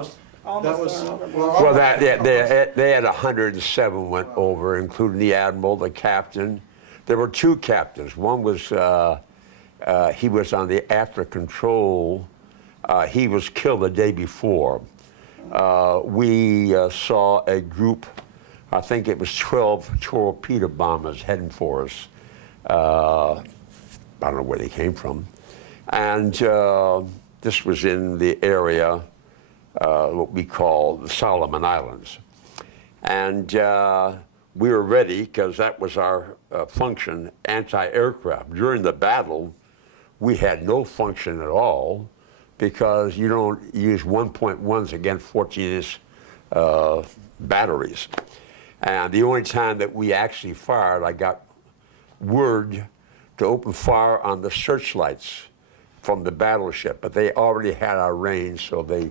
Almost That was, thrown overboard. well, They had 107 went over, including the admiral, the captain. There were two captains. One was, he was on the after control. He was killed the day before. We saw a group, I think it was 12 torpedo bombers heading for us. I don't know where they came from. And this was in the area, what we call the Solomon Islands. And we were ready, because that was our function, anti-aircraft. During the battle, we had no function at all, because you don't use 1.1s against 14-inch batteries. And the only time that we actually fired, I got word to open fire on the searchlights from the battleship, but they already had our range, so they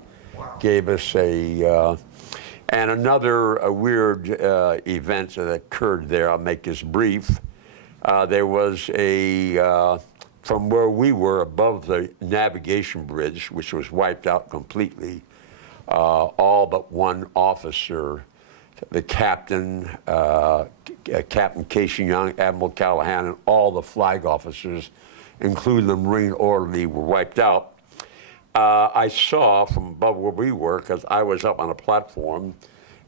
gave us a, and another weird event that occurred there, I'll make this brief. There was a, from where we were above the navigation bridge, which was wiped out completely, all but one officer, the captain, Captain Casey Young, Admiral Callahan, and all the flag officers, including the Marine orderly, were wiped out. I saw from above where we were, because I was up on a platform,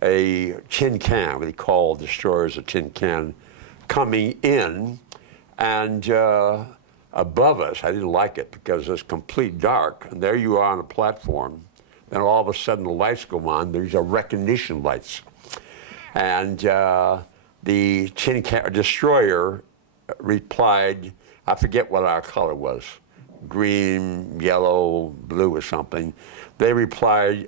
a tin can, they call destroyers a tin can, coming in, and above us, I didn't like it because it's complete dark, and there you are on a platform, then all of a sudden the lights go on, these are recognition lights. And the tin can destroyer replied, I forget what our color was, green, yellow, blue or something. They replied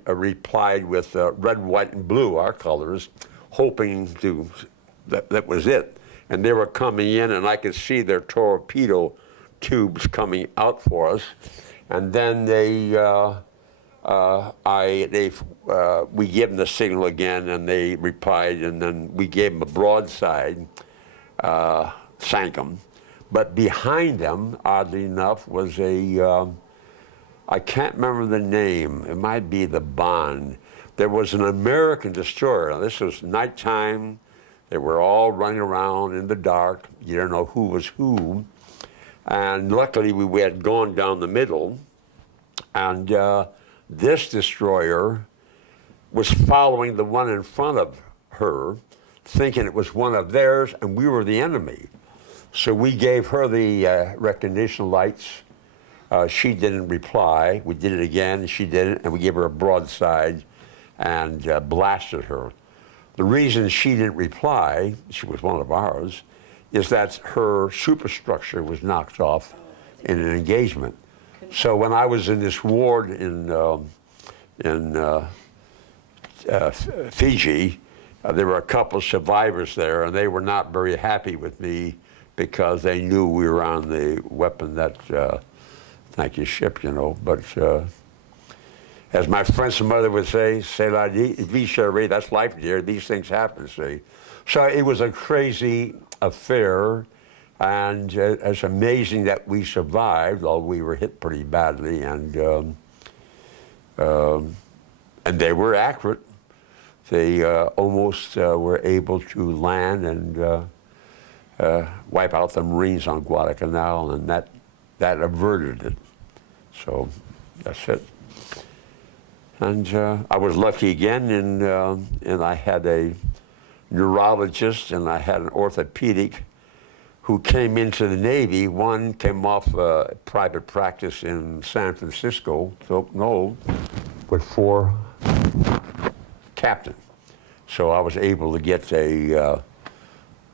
with red, white, and blue, our colors, hoping to, that was it. And they were coming in, and I could see their torpedo tubes coming out for us. And then we gave them the signal again, and they replied, and then we gave them a broadside, sank them. But behind them, oddly enough, was a, I can't remember the name, it might be the Bond. There was an American destroyer. Now, this was nighttime. They were all running around in the dark. You don't know who was who. And luckily, we had gone down the middle. And this destroyer was following the one in front of her, thinking it was one of theirs, and we were the enemy. So we gave her the recognition lights. She didn't reply. We did it again, and she didn't, and we gave her a broadside and blasted her. The reason she didn't reply, she was one of ours, is that her superstructure was knocked off in an engagement. So when I was in this ward in Fiji, there were a couple of survivors there, and they were not very happy with me because they knew we were on the weapon that thank you ship, you know. But as my friend's mother would say, "C'est la vie chérie," that's life, dear. These things happen, see. So it was a crazy affair, and it's amazing that we survived, although we were hit pretty badly, and they were accurate. They almost were able to land and wipe out the Marines on Guadalcanal, and that averted it. So that's it. And I was lucky again, and I had a neurologist and I had an orthopedic who came into the Navy. One came off private practice in San Francisco, so no, with 4 captain. So I was able to get a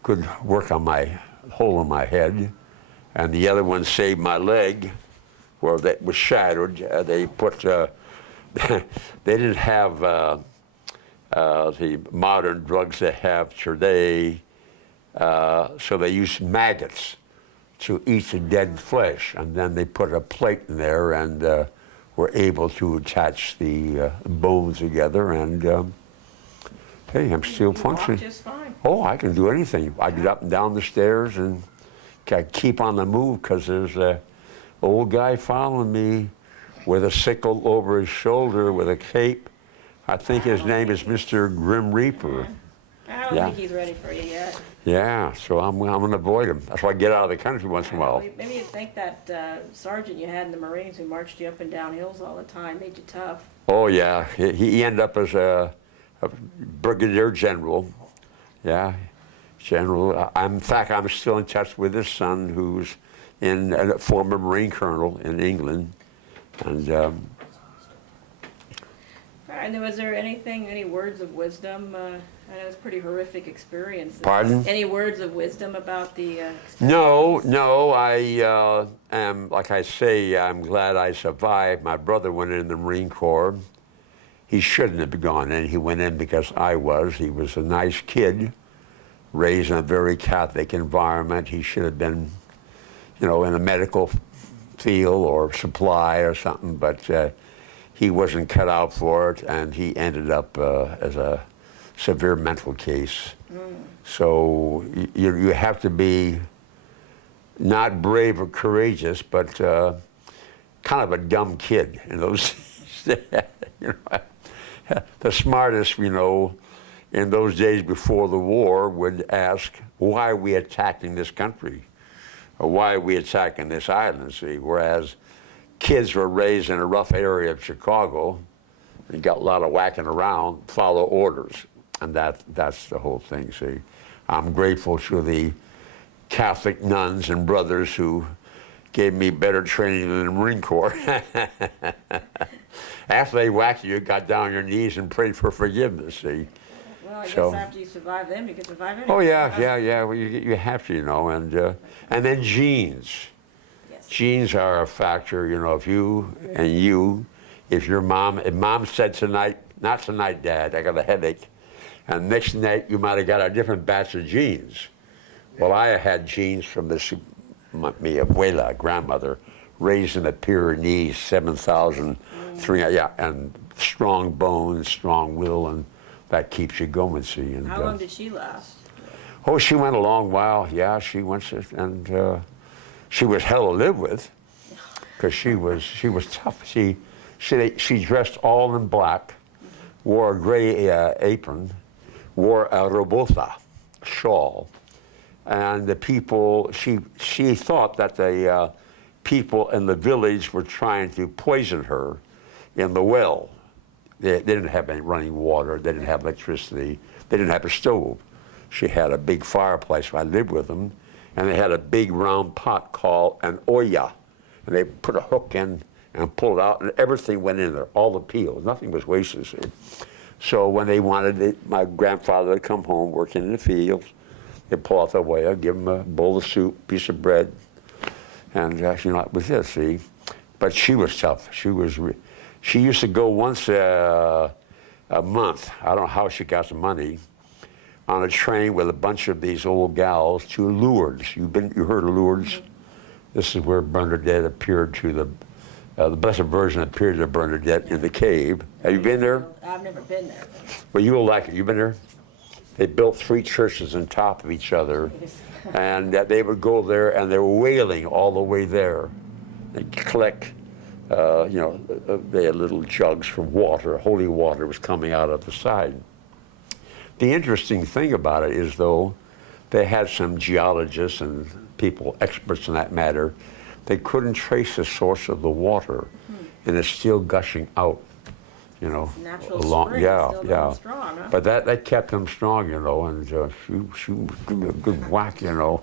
good work on my hole in my head, and the other one saved my leg, where that was shattered. They put, they didn't have the modern drugs they have today, so they used maggots to eat the dead flesh, and then they put a plate in there and were able to attach the bones together, and hey, I'm still functioning. Just fine. Oh, I can do anything. I get up and down the stairs and keep on the move, because there's an old guy following me with a sickle over his shoulder with a cape, I think his name is Mr. Grim Reaper. I don't think he's ready for you yet. Yeah, so I'm going to avoid him. That's why I get out of the country once in a while. Maybe you think that sergeant you had in the Marines who marched you up and down hills all the time made you tough. Oh, yeah. He ended up as a brigadier general. Yeah, general. In fact, I'm still in touch with his son, who's a former Marine colonel in England. And and was there any words of wisdom? I know it's a pretty horrific experience. Pardon? Any words of wisdom about the experience? No, I am, like I say, I'm glad I survived. My brother went in the Marine Corps. He shouldn't have gone in. He went in because I was. He was a nice kid, raised in a very Catholic environment. He should have been, in a medical field or supply or something, but he wasn't cut out for it, and he ended up as a severe mental case. So you have to be not brave or courageous, but kind of a dumb kid in those days. The smartest, in those days before the war would ask, why are we attacking this country? Or why are we attacking this island, see? Whereas kids were raised in a rough area of Chicago and got a lot of whacking around, follow orders. And that's the whole thing, see. I'm grateful to the Catholic nuns and brothers who gave me better training than the Marine Corps. After they whacked you, got down on your knees and prayed for forgiveness, see. Well, I guess after you survive them, you can survive anything. Oh, yeah. Well, you have to, and then genes. Yes. Genes are a factor, if mom said tonight, not tonight, Dad, I got a headache, and next night you might have got a different batch of genes. Well, I had genes from my abuela, grandmother, raised in the Pyrenees, 7,300, and strong bones, strong will, and that keeps you going, see. And, how long did she last? Oh, she went a long while. Yeah, she went, and she was hell to live with, because she was tough. She dressed all in black, wore a gray apron, wore a robota, shawl, and the people. She thought that the people in the village were trying to poison her in the well. They didn't have any running water. They didn't have electricity. They didn't have a stove. She had a big fireplace. I lived with them, and they had a big round pot called an olla, and they put a hook in and pulled it out, and everything went in there, all the peels. Nothing was wasted. See? So when they wanted my grandfather to come home working in the fields, they'd pull out the olla, give him a bowl of soup, piece of bread, and it was it, see. But she was tough. She used to go once a month, I don't know how she got the money, on a train with a bunch of these old gals to Lourdes. You heard of Lourdes? This is where Bernadette appeared to the Blessed Virgin appeared to Bernadette in the cave. Have you been there? I've never been there. Well, you will like it. You've been there? They built 3 churches on top of each other, and they would go there, and they were wailing all the way there. They'd collect, they had little jugs for water. Holy water was coming out of the side. The interesting thing about it is, though, they had some geologists and people, experts in that matter, they couldn't trace the source of the water, and it's still gushing out, Natural along. spring still strong, huh? But that kept them strong, and she was giving a good whack, You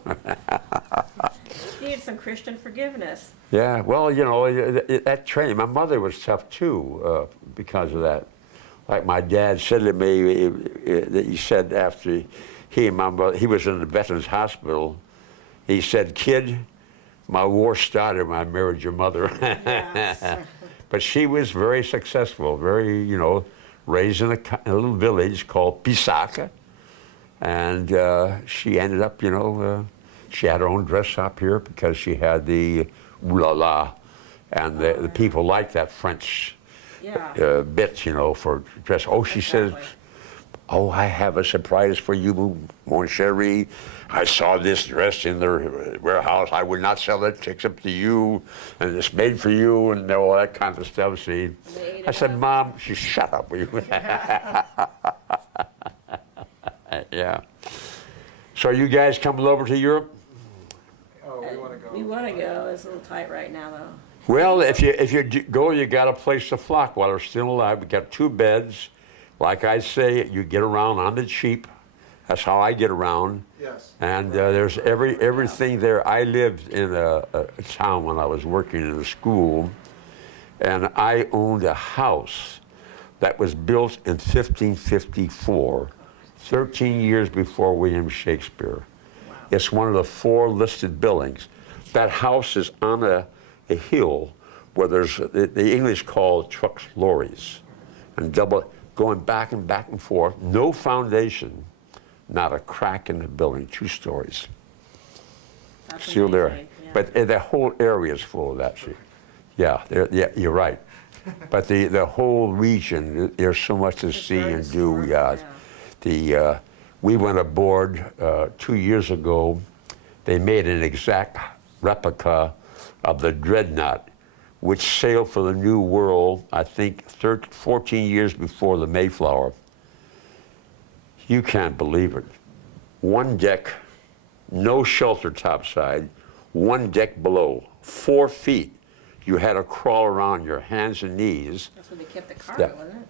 need some Christian forgiveness. Yeah, well, that training, my mother was tough too because of that. Like my dad said to me, that he said after he and my mother, he was in the Veterans Hospital, he said, "Kid, my war started when I married your mother." Yes. But she was very successful, very, raised in a little village called Pisaka. And she ended up, she had her own dress shop here because she had the ooh la la. And the people liked that French bit, for dress. Oh, she says, Oh, I have a surprise for you, mon chéri. I saw this dress in the warehouse. I would not sell it except to you, and it's made for you, and all that kind of stuff. See, I said, Mom, she shut up. Will you? Yeah. So you guys coming over to Europe? Oh, we want to go. We want to go. It's a little tight right now, though. Well, if you go, you got a place to flock while they're still alive. We got 2 beds. Like I say, you get around on the cheap. That's how I get around. Yes. And there's everything there. I lived in a town when I was working in a school, and I owned a house that was built in 1554, 13 years before William Shakespeare. Wow. It's one of the 4 listed buildings. That house is on a hill where there's, the English call trucks lorries, and going back and forth, no foundation, not a crack in the building, 2 stories. That's Still there. amazing, yeah. But the whole area is full of that shit. Yeah, yeah, you're right. But the whole region, there's so much to see very and do. historic, yeah. We went aboard 2 years ago. They made an exact replica of the Dreadnought, which sailed for the New World, I think, 14 years before the Mayflower. You can't believe it. 1 deck, no shelter topside, 1 deck below, 4 feet. You had to crawl around your hands and knees. That's where they kept the cargo, Yeah. wasn't it?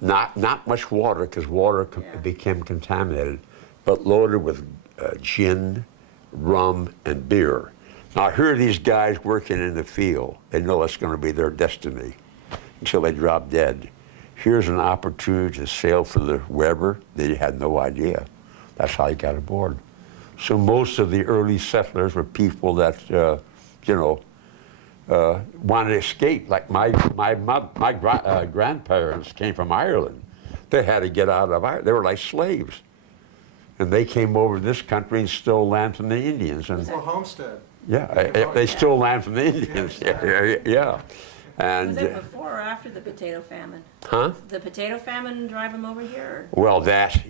Not much water, because water Yeah. became contaminated, but loaded with gin, rum, and beer. Now, here are these guys working in the field. They know it's going to be their destiny until they drop dead. Here's an opportunity to sail for the Weber. They had no idea. That's how they got aboard. So most of the early settlers were people that, wanted to escape. Like my grandparents came from Ireland. They had to get out of Ireland. They were like slaves. And they came over to this country and stole land from the Indians. And For homestead. yeah, they stole land from the Indians. Yeah. And, Was it before or after the potato famine? huh? The potato famine drive them over here? Well, that